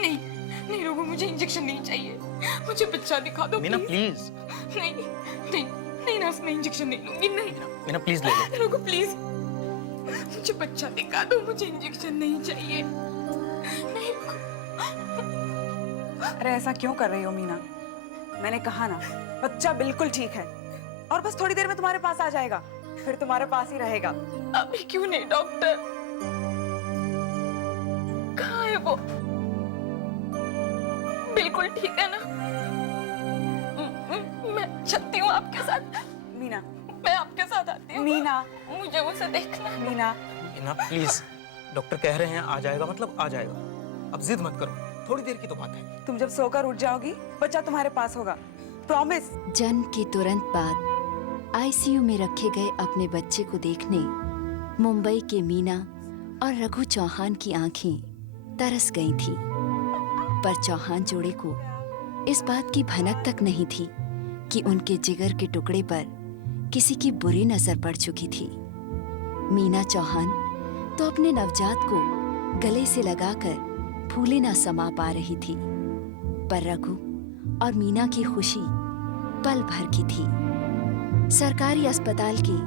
नहीं नहीं रघु, मुझे इंजेक्शन नहीं चाहिए, मुझे बच्चा दिखा दो मीना प्लीज। नहीं नहीं नहीं नर्स, मैं इंजेक्शन नहीं लूंगी, नहीं मीना प्लीज ले लो। रघु प्लीज, मुझे बच्चा दिखा दो, मुझे इंजेक्शन नहीं चाहिए, नहीं रघु। अरे ऐसा क्यों कर रही हो मीना? मैंने कहा ना, बच्चा बिल्कुल ठीक है और बस थोड़ी देर में तुम्हारे पास आ जाएगा, फिर तुम्हारे पास ही रहेगा। अभी क्यों नहीं डॉक्टर? कहाँ है वो? बिल्कुल ठीक है ना? मैं चलती हूँ आपके साथ। मीना, मैं आपके साथ आती हूँ। मीना, मुझे उसे देखना है। मीना, मीना प्लीज, डॉक्टर कह रहे हैं आ जाएगा मतलब आ जाएगा, अब जिद मत करो, थोड़ी देर की तो बात है। तुम जब सोकर उठ जाओगी बच्चा तुम्हारे पास होगा, प्रॉमिस। जन्म के तुरंत बाद आईसीयू में रखे गए अपने बच्चे को देखने मुंबई के मीना और रघु चौहान की आंखें तरस गई थीं। पर चौहान जोड़े को इस बात की भनक तक नहीं थी कि उनके जिगर के टुकड़े पर किसी की बुरी नजर पड़ चुकी थी। मीना चौहान तो अपने नवजात को गले से लगाकर फूले न समा पा रही थी, पर रघु और मीना की खुशी पल भर की थी। सरकारी अस्पताल के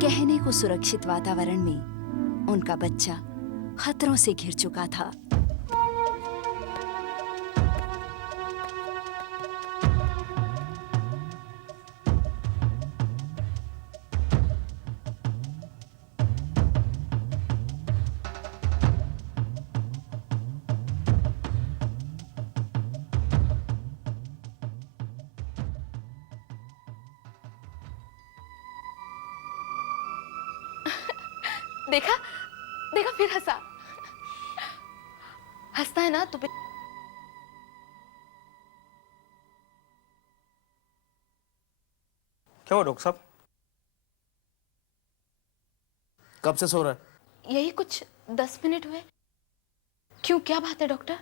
कहने को सुरक्षित वातावरण में उनका बच्चा खतरों से घिर चुका था। देखा देखा, फिर हंसा। हंसता है ना तो फिर। क्या हुआ डॉक्टर साहब? कब से सो रहा है? यही कुछ 10 मिनट हुए। क्यों, क्या बात है डॉक्टर?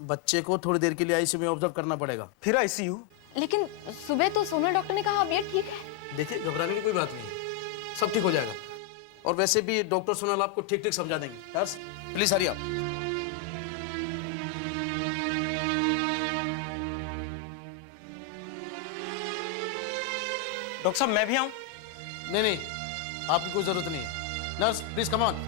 बच्चे को थोड़ी देर के लिए आईसीयू में ऑब्जर्व करना पड़ेगा। फिर आईसीयू? लेकिन सुबह तो सोनल डॉक्टर ने कहा अब ये ठीक है। देखिए, घबराने की कोई बात नहीं, सब ठीक हो जाएगा। और वैसे भी डॉक्टर सोनल आपको ठीक ठीक समझा देंगे। नर्स प्लीज हरी आप। डॉक्टर साहब मैं भी आऊं? नहीं नहीं, आपकी कोई जरूरत नहीं है। Nurse please come on.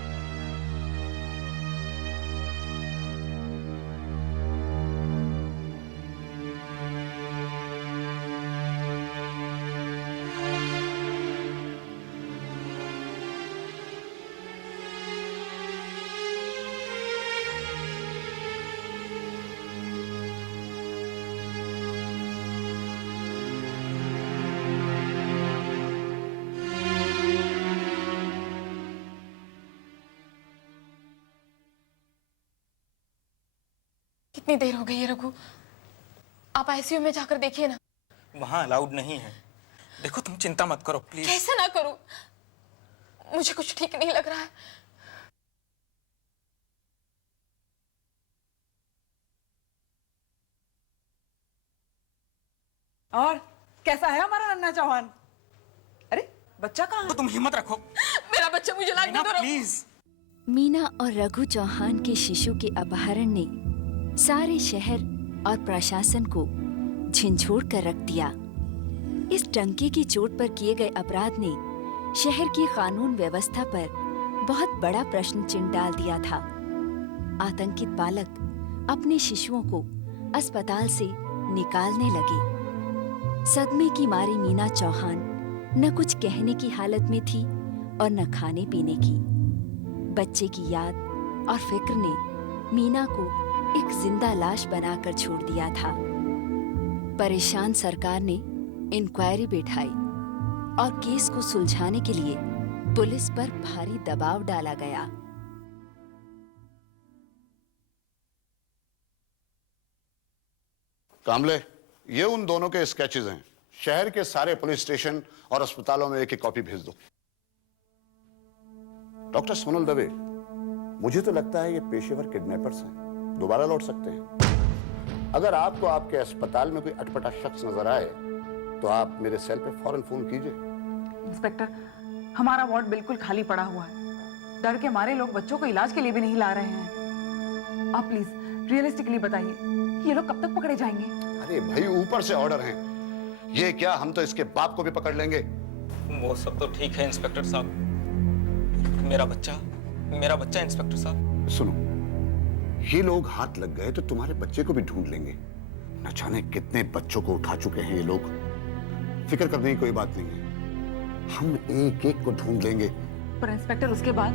कितनी देर हो गई है रघु? आप आईसीयू में जाकर देखिए ना। वहां अलाउड नहीं है। देखो तुम चिंता मत करो प्लीज। कैसे ना करूं? मुझे कुछ ठीक नहीं लग रहा है। और कैसा है हमारा नन्हा चौहान? अरे बच्चा कहाँ तो है? तुम हिम्मत रखो। मेरा बच्चा मुझे लाने मीना दो रघु। प्लीज। मीना और रघु चौहान के शिशु के अपहरण ने सारे शहर और प्रशासन को झिंझोड़ कर रख दिया। इस टंके की चोट पर किए गए अपराध ने शहर की कानून व्यवस्था पर बहुत बड़ा प्रश्न चिन्ह डाल दिया था। आतंकित बालक अपने शिशुओं को अस्पताल से निकालने लगे। सदमे की मारी मीना चौहान न कुछ कहने की हालत में थी और न खाने पीने की। बच्चे की याद और फिक्र ने मीना को एक जिंदा लाश बनाकर छोड़ दिया था। परेशान सरकार ने इंक्वायरी बैठाई और केस को सुलझाने के लिए पुलिस पर भारी दबाव डाला गया। कामले, ये उन दोनों के स्केचेस हैं। शहर के सारे पुलिस स्टेशन और अस्पतालों में एक एक कॉपी भेज दो। डॉक्टर सोनल दवे, मुझे तो लगता है ये पेशेवर किडनैपर्स हैं, दोबारा लौट सकते हैं। अगर आपको आपके अस्पताल में कोई अटपटा शख्स नजर आए तो आप मेरे सेल पे फौरन फोन कीजिए। इंस्पेक्टर, हमारा वार्ड बिल्कुल खाली पड़ा हुआ है। डर के मारे लोग बच्चों को इलाज के लिए भी नहीं ला रहे हैं। आप प्लीज रियलिस्टिकली बताइए, ये लोग कब तक पकड़े जाएंगे? अरे भाई, ऊपर से ऑर्डर हैं। ये क्या, हम तो इसके बाप को भी पकड़ लेंगे। वो सब तो ठीक है इंस्पेक्टर साहब, मेरा बच्चा इंस्पेक्टर साहब। सुनो, ये लोग हाथ लग गए तो तुम्हारे बच्चे को भी ढूंढ लेंगे। न जाने कितने बच्चों को उठा चुके हैं ये लोग। फिक्र करने की कोई बात नहीं है, हम एक एक को ढूंढ लेंगे। पर इंस्पेक्टर, उसके बाद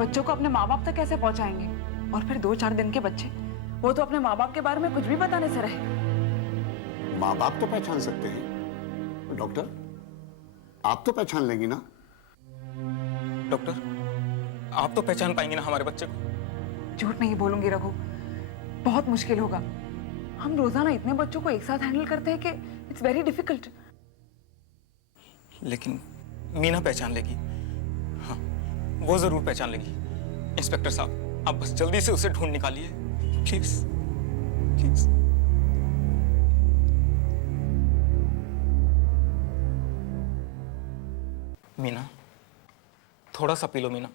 बच्चों को अपने माँ बाप तक कैसे पहुंचाएंगे? और फिर 2-4 दिन के बच्चे, वो तो अपने माँ बाप के बारे में कुछ भी बताने से रहे। माँ बाप तो पहचान सकते हैं डॉक्टर, आप तो पहचान लेंगी ना? डॉक्टर, आप तो पहचान पाएंगे ना हमारे बच्चे को? झूठ नहीं बोलूंगी रघु, बहुत मुश्किल होगा। हम रोजाना इतने बच्चों को एक साथ हैंडल करते हैं कि इट्स वेरी डिफिकल्ट। लेकिन मीना पहचान लेगी। हाँ, वो जरूर पहचान लेगी। इंस्पेक्टर साहब, आप बस जल्दी से उसे ढूंढ निकालिए, प्लीज प्लीज। मीना, थोड़ा सा पी लो मीना,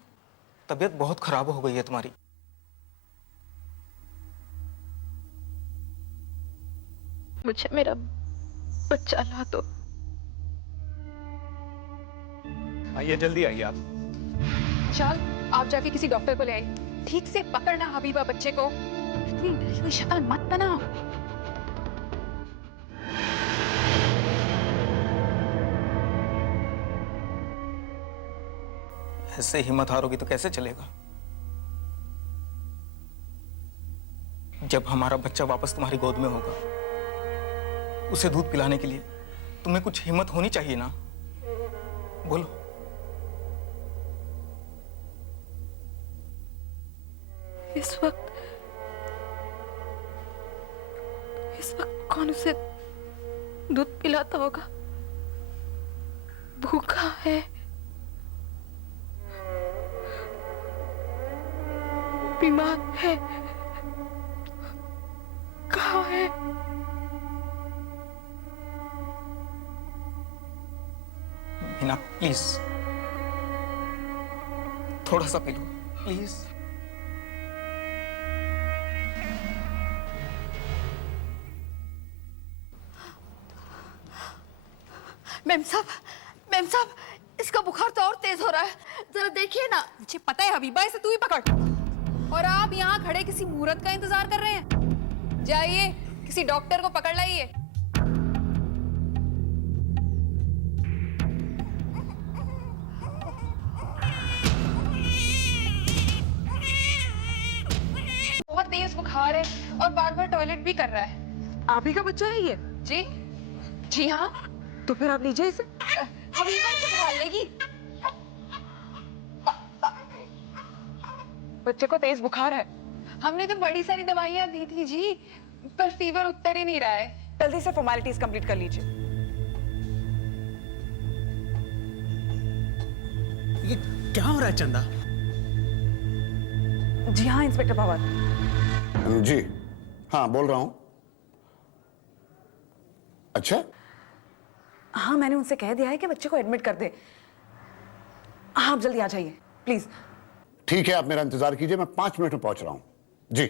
तबीयत बहुत खराब हो गई है तुम्हारी। मुझे मेरा बच्चा ला दो। आइए, जल्दी आइए आप। चल, आप जाके किसी डॉक्टर को ले आई। ठीक से पकड़ना हबीबा बच्चे को। इतनी डरी हुई शैतान मत बना। ऐसे हिम्मत हारोगी तो कैसे चलेगा? जब हमारा बच्चा वापस तुम्हारी गोद में होगा, उसे दूध पिलाने के लिए तुम्हें कुछ हिम्मत होनी चाहिए ना? बोलो। इस वक्त कौन उसे दूध पिलाता होगा? भूखा है। बीमार है। कहाँ है? मीना, प्लीज थोड़ा सा पी लो, प्लीज। मैम साहब, इसका बुखार तो और तेज हो रहा है, जरा देखिए ना। मुझे पता है हबीबा, इसे तू ही पकड़। और आप यहाँ खड़े किसी मुहूर्त का इंतजार कर रहे हैं? जाइए, किसी डॉक्टर को पकड़ लाइए। बहुत तेज बुखार है और बार-बार टॉयलेट भी कर रहा है। आप ही का बच्चा है ये? जी जी हाँ। तो फिर आप लीजिए इसे। हबीबा इसे संभाल लेगी। बच्चे को तेज बुखार है। हमने तो बड़ी सारी दवाइयां दी थी जी, पर फीवर उतर ही नहीं रहा है। जल्दी से फॉर्मेलिटीज कंप्लीट कर लीजिए। ये क्या हो रहा है चंदा? जी हाँ इंस्पेक्टर भवन। जी हाँ, बोल रहा हूं। अच्छा, हाँ, मैंने उनसे कह दिया है कि बच्चे को एडमिट कर दे। हाँ, आप जल्दी आ जाइए प्लीज। ठीक है, आप मेरा इंतजार कीजिए, मैं 5 मिनट में पहुंच रहा हूं। जी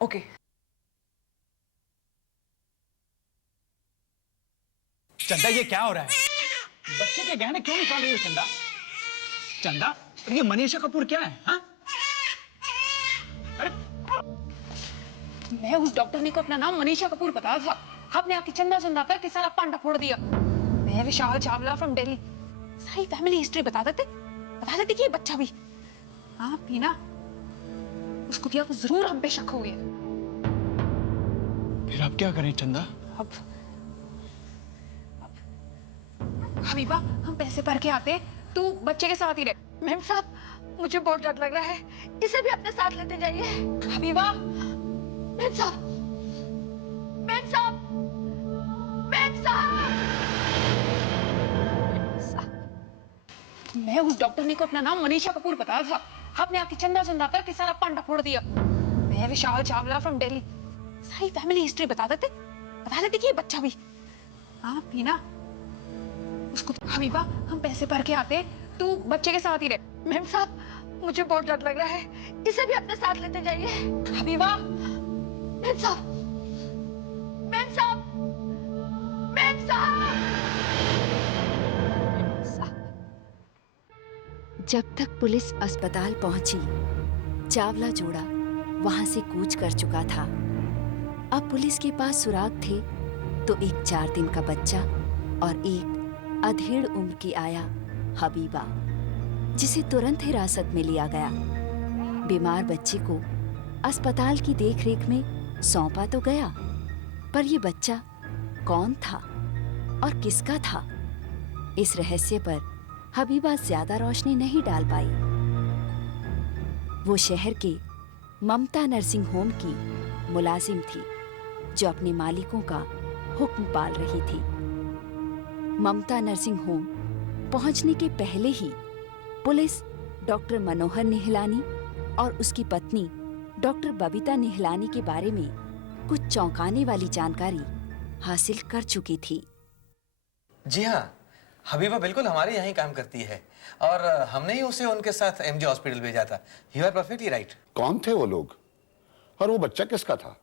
ओके। चंदा, ये क्या हो रहा है? बच्चे के गहने क्यों निकाल रही हो चंदा? चंदा, ये मनीषा कपूर क्या है? हाँ? अरे, मैं उस डॉक्टरनी को अपना नाम मनीषा कपूर बताया था। आपने आके चंदा चंदा करके सारा पांडा फोड़ दिया। मैं विशाल चावला फ्रॉम दिल्ली। सारी फैमिली हिस्ट्री बता देते कि ये बच्चा भी। हाँ पीना, उसको दिया तो जरूर हम पे शक हो गया। फिर आप क्या करें चंदा? अब हबीबा, हम पैसे भर के आते, तू बच्चे के साथ ही रह। मैम साहब, मुझे बहुत डर लग रहा है, इसे भी अपने साथ लेते जाइए। हबीबा, मैम साहब, मैम साहब, मैम साहब। मैं उस डॉक्टरनी को अपना नाम मनीषा कपूर बताया था। आपने आके चंदा चंदा करके सारा पांडा फोड़ दिया। मैं विशाल चावला फ्रॉम दिल्ली। सारी फैमिली हिस्ट्री बता देते कि ये बच्चा भी। हाँ पीना, उसको हबीबा, हम पैसे भर के आते, तू बच्चे के साथ ही रह। मैम साहब, मुझे बहुत डर लग रहा है, इसे भी अपने साथ लेते जाइए। हबीबा, मेम साहब, मेम साहब, मेम साहब। जब तक पुलिस अस्पताल पहुंची, चावला जोड़ा वहां से कूच कर चुका था। अब पुलिस के पास सुराग थे तो एक 4 दिन का बच्चा और एक अधेड़ उम्र की आया हबीबा, जिसे तुरंत हिरासत में लिया गया। बीमार बच्चे को अस्पताल की देखरेख में सौंपा तो गया, पर ये बच्चा कौन था और किसका था, इस रहस्य पर हबीबा ज्यादा रोशनी नहीं डाल पाई। वो शहर के ममता नर्सिंग होम की मुलाजिम थी, जो अपने मालिकों का हुक्म पाल रही थी। ममता नर्सिंग होम पहुंचने के पहले ही पुलिस डॉक्टर मनोहर निहलानी और उसकी पत्नी डॉक्टर बबीता निहलानी के बारे में कुछ चौंकाने वाली जानकारी हासिल कर चुकी थी। जी हाँ, हबीबा बिल्कुल हमारे यहाँ ही काम करती है और हमने ही उसे उनके साथ एमजे हॉस्पिटल भेजा था। You are perfectly right. कौन थे वो लोग और वो बच्चा किसका था?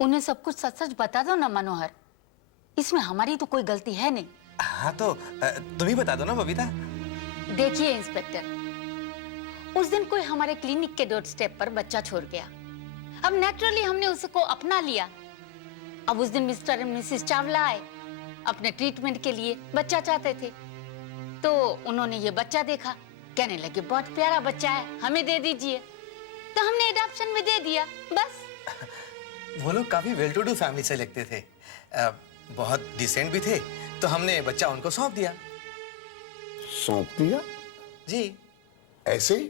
उन्हें सब कुछ सच सच बता दो ना मनोहर, इसमें हमारी तो कोई गलती है नहीं। हाँ तो तुम ही बता दो ना बबीता। देखिए इंस्पेक्टर, उस दिन कोई हमारे क्लिनिक के डोर स्टेप पर बच्चा छोड़ गया। अब नेचुरली हमने उसको अपना लिया। अब उस दिन मिस्टर एंड मिसेस चावला आए, अपने ट्रीटमेंट के लिए बच्चा चाहते थे, तो उन्होंने ये बच्चा देखा, कहने लगे बहुत प्यारा बच्चा है, हमें दे दीजिए। तो हमने एडॉप्शन में दे दिया, बस। वो लोग काफी वेल टू डू फैमिली से लगते थे, बहुत डिसेंट भी थे, तो हमने बच्चा उनको सौंप दिया। सौंप दिया? जी। ऐसे ही?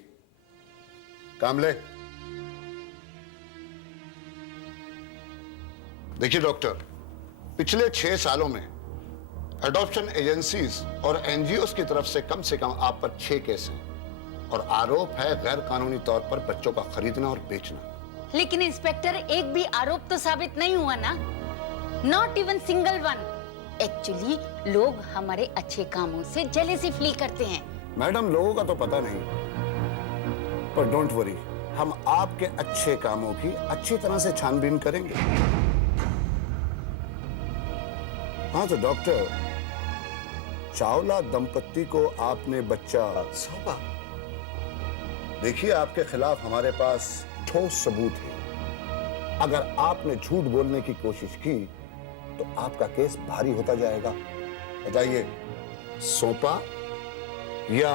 काम ले। देखिए डॉक्टर, पिछले 6 सालों में अडॉप्शन एजेंसीज और एनजीओज की तरफ से कम आप पर 6 केस हैं और आरोप है गैर कानूनी तौर पर बच्चों का खरीदना और बेचना। लेकिन इंस्पेक्टर, एक भी आरोप तो साबित नहीं हुआ ना, not even single one. Actually लोग हमारे अच्छे कामों से जेलेसी फील करते हैं। मैडम, लोगों का तो पता नहीं, पर डोंट वरी, हम आपके अच्छे कामों की अच्छी तरह से छानबीन करेंगे। हाँ तो डॉक्टर, चावला दंपत्ति को आपने बच्चा सौंपा? देखिए, आपके खिलाफ हमारे पास ठोस सबूत है। अगर आपने झूठ बोलने की कोशिश की तो आपका केस भारी होता जाएगा। बताइए, सौंपा या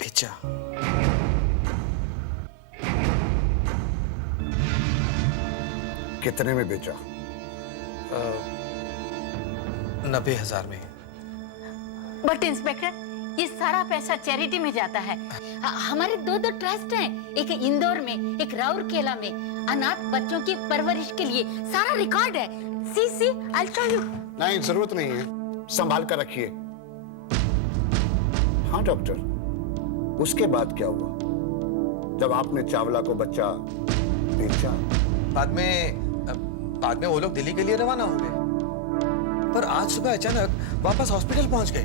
बेचा? कितने में बेचा? 90,000 में। बट इंस्पेक्टर, ये सारा पैसा चैरिटी में जाता है। हमारे 2 ट्रस्ट हैं, एक इंदौर में, एक राउरकेला में, अनाथ बच्चों की परवरिश के लिए सारा रिकॉर्ड है। सी आई शो यू। नहीं, जरूरत नहीं है, संभाल कर रखिए। हाँ डॉक्टर, उसके बाद क्या हुआ जब आपने चावला को बच्चा बेचा? बाद में वो लोग दिल्ली के लिए रवाना हो गए, पर आज सुबह अचानक वापस हॉस्पिटल पहुंच गए।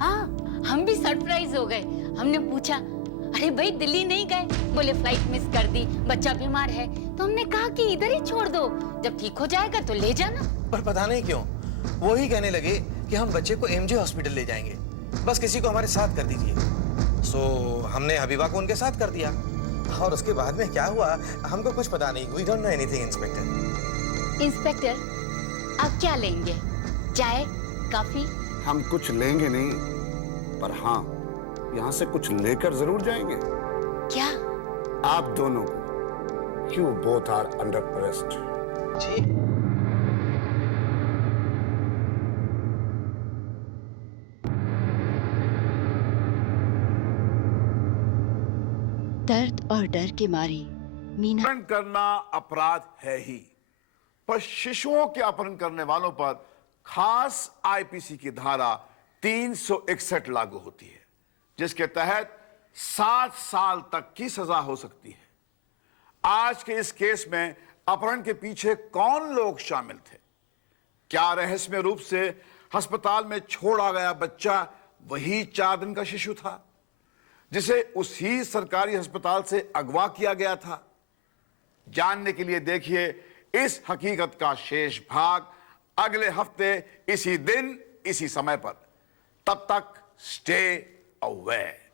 हाँ, हम भी सरप्राइज हो गए। हमने पूछा, अरे भाई दिल्ली नहीं गए? बोले फ्लाइट मिस कर दी, बच्चा बीमार है। तो हमने कहा कि इधर ही छोड़ दो, जब ठीक हो जाएगा तो ले जाना। पर पता नहीं क्यों वो ही कहने लगे कि हम बच्चे को एमजे हॉस्पिटल ले जाएंगे, बस किसी को हमारे साथ कर दीजिए। सो हमने हबीबा को उनके साथ कर दिया, और उसके बाद में क्या हुआ हमको कुछ पता नहीं। We don't know anything inspector. Inspector, आप क्या लेंगे? चाय, कॉफी? हम कुछ लेंगे नहीं, पर हाँ, यहाँ से कुछ लेकर जरूर जाएंगे। क्या? आप दोनों को। You both are under arrest. जी। दर्द और डर के मारे मीना अपहरण करना अपराध है ही, पर शिशुओं के अपहरण करने वालों पर खास आईपीसी की धारा 361 लागू होती है, जिसके तहत 7 साल तक की सजा हो सकती है। आज के इस केस में अपहरण के पीछे कौन लोग शामिल थे? क्या रहस्यमय रूप से अस्पताल में छोड़ा गया बच्चा वही 4 दिन का शिशु था जिसे उसी सरकारी अस्पताल से अगवा किया गया था? जानने के लिए देखिए इस हकीकत का शेष भाग अगले हफ्ते इसी दिन इसी समय पर। तब तक स्टे अवे।